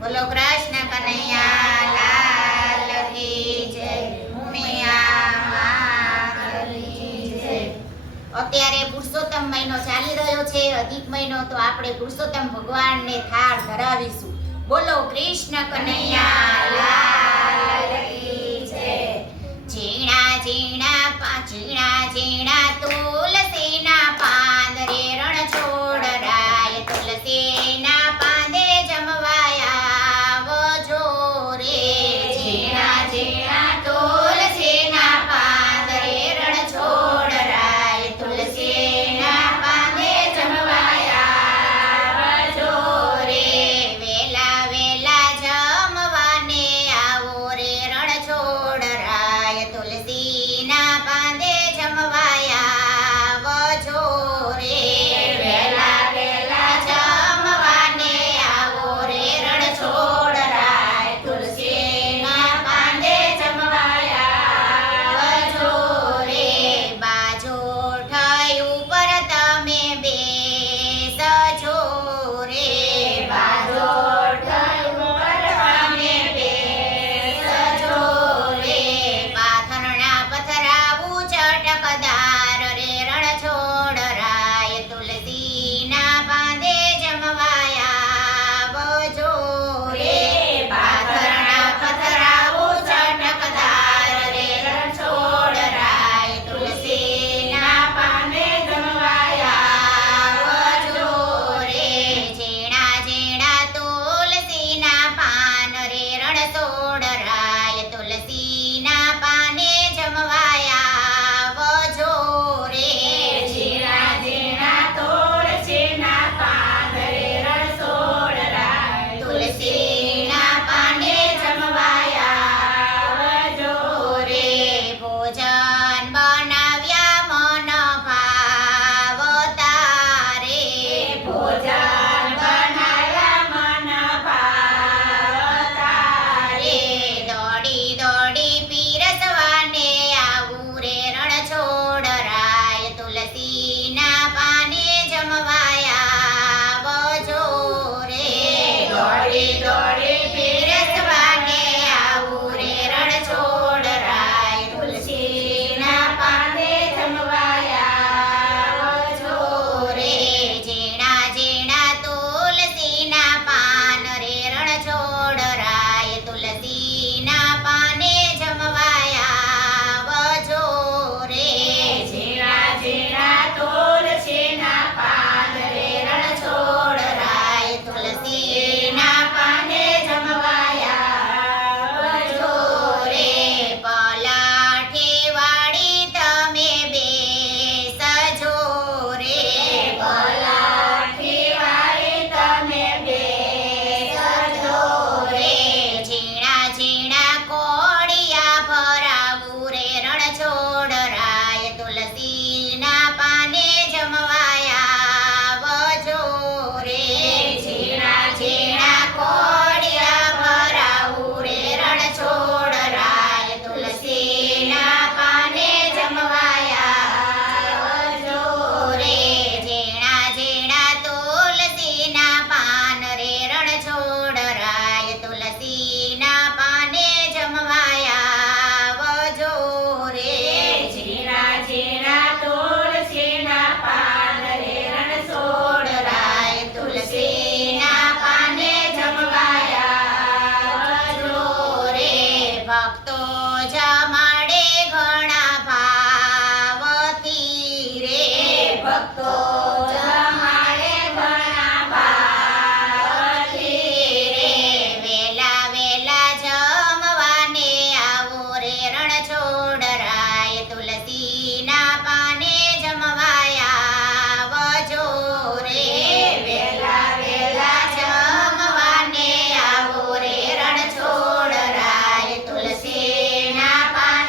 બોલો કૃષ્ણ કનૈયા લાલ કી જય, ઉમિયા માતની જય। અત્યારે પુરુષોત્તમ મહિનો ચાલી રહ્યો છે, અધિક મહિનો, તો આપણે પુરુષોત્તમ ભગવાનને થાળ ધરાવીશું। બોલો કૃષ્ણ કનૈયા લાલ કી જય। ઝીણા ઝીણા તુલસીના પાન રે રણ છોડરાય, તુલસીના પાંદે જમવાયા આવજો રે। ઝીણા ઝીણા તુલસીના પાન રે રણ છોડરાય, તુલસીના પાંદે જમવાયા આવજો રે। વેલા વેલા જમવાને આવો રે રણ છોડરાય, તુલસીના પાંદે જમવાયા આવજો રે। વેલા વેલા જમવાને આવો રે રણ છોડરાય, તુલસીના પાંદે જમવાયા આવજો રે। બાજોઠાઈ ઉપર તમે બેસજો રે, બાજોઠાઈ ઉપર તમે બેસજો રે। પાથરના પથરાવું ચટકદાર રે રણ છોડરાય, તુલસીના પાંદે જમવાયા આવજો રે। પાથરના પથરાવું ચટકદાર રે રણ છોડરાય, તુલસીના પાંદે જમવાયા આવજો રે। ઝીણા ઝીણા તુલસીના પાન રે રણ છોડરાય, તુલસીના પાને જમવાયા આવજો રે। ઝીણા ઝીણા તુલસીના પાન રે રણ છોડરાય, તુલસીના પાને જમવાયા આવજો રે। ભોજન બનાવ્યા મન ભાવતા રે, ભોજન બનાવ્યા મન ભાવતા રે। દોડી દોડી પીરસવાને આવું રે રણ છોડરાય, તુલસીના પાને જમવાયા આવજો રે। દોડી દોડી પીરસવાને આવું રે રણ છોડરાય, તુલસીના પાને જમવાયા આવજો રે। ઝીણા ઝીણા તુલસીના પાન રે રણ છોડરાય, તુલસીના પાને જમવાયા આવજો રે। ઝીણા ઝીણા તુલસીના પાન રે રણ છોડરાય, તુલસીના પાને જમવાયા આવજો રે। પલાઠી વાળી તમે બેસજો રે, પલાઠી વાળી તમે બેસજો રે। ઝીણા ઝીણા કોળિયા ભરાવું રે રણ છોડરાય, તુલસીના પાને જમવાયા આવજો રે। ઝીણા ઝીણા કોળિયા ભરાવું રે રણ છોડરાય, તુલસીના પાને જમવાયા આવજો રે। ઝીણા ઝીણા તુલસીના પાન રે રણ છોડરાય, તુલસીના પાને જમવાયા આવજો રે। ઝીણા ઝીણા તુલસીના પાન રે રણ છોડરાય, તુલસીના પાને જમવાયા આવજો રે। ભક્તો જમાડે ઘણા ભાવથી રે, ભક્તો જમાડે ઘણા ભાવથી રે। વેલા વેલા જમવાને આવો રે રણ છોડરાય, તુલસીના પાને જમવાયા આવજો રે। વેલા વેલા જમવાને આવો રે રણ છોડરાય, તુલસીના પાને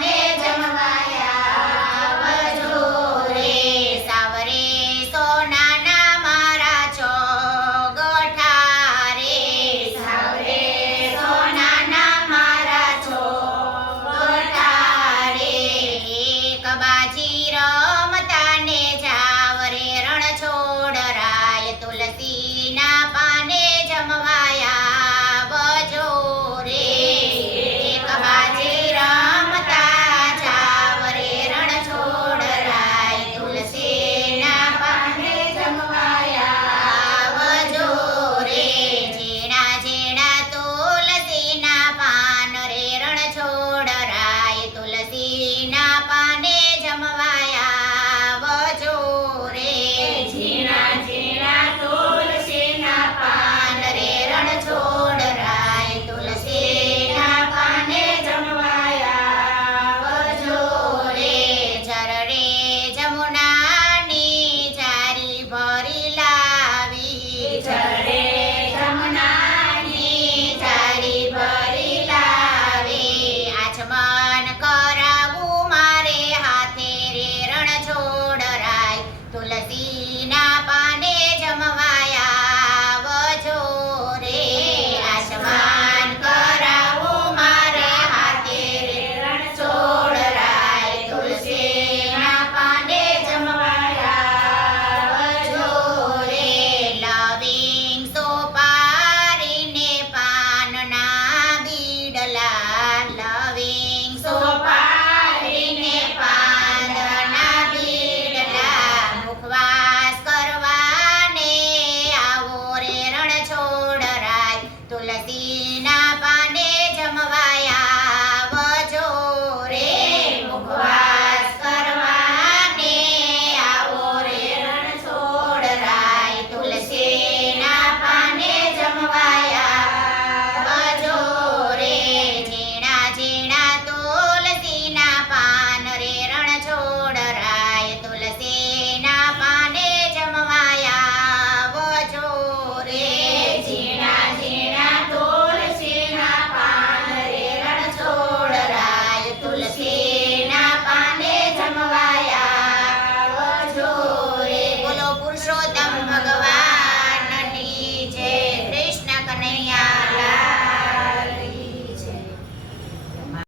તુલસીના પાને જમવાયા વજો રે મુખવાસ કરવાને આવો રે રણછોડરાય તુલસીના પાને જમવાયા વજો રે ઝીણા ઝીણા તુલસીના પાન રે રણછોડરાય તુલસીના પાને જમવાયા વજો રે ઝીણા ઝીણા તુલસીના પાન રે રણછોડરાય તુલસીના પાને જમવાયા વજો રે બોલો પુરુષોત્તમ ભગવાનની જય કૃષ્ણ કનૈયા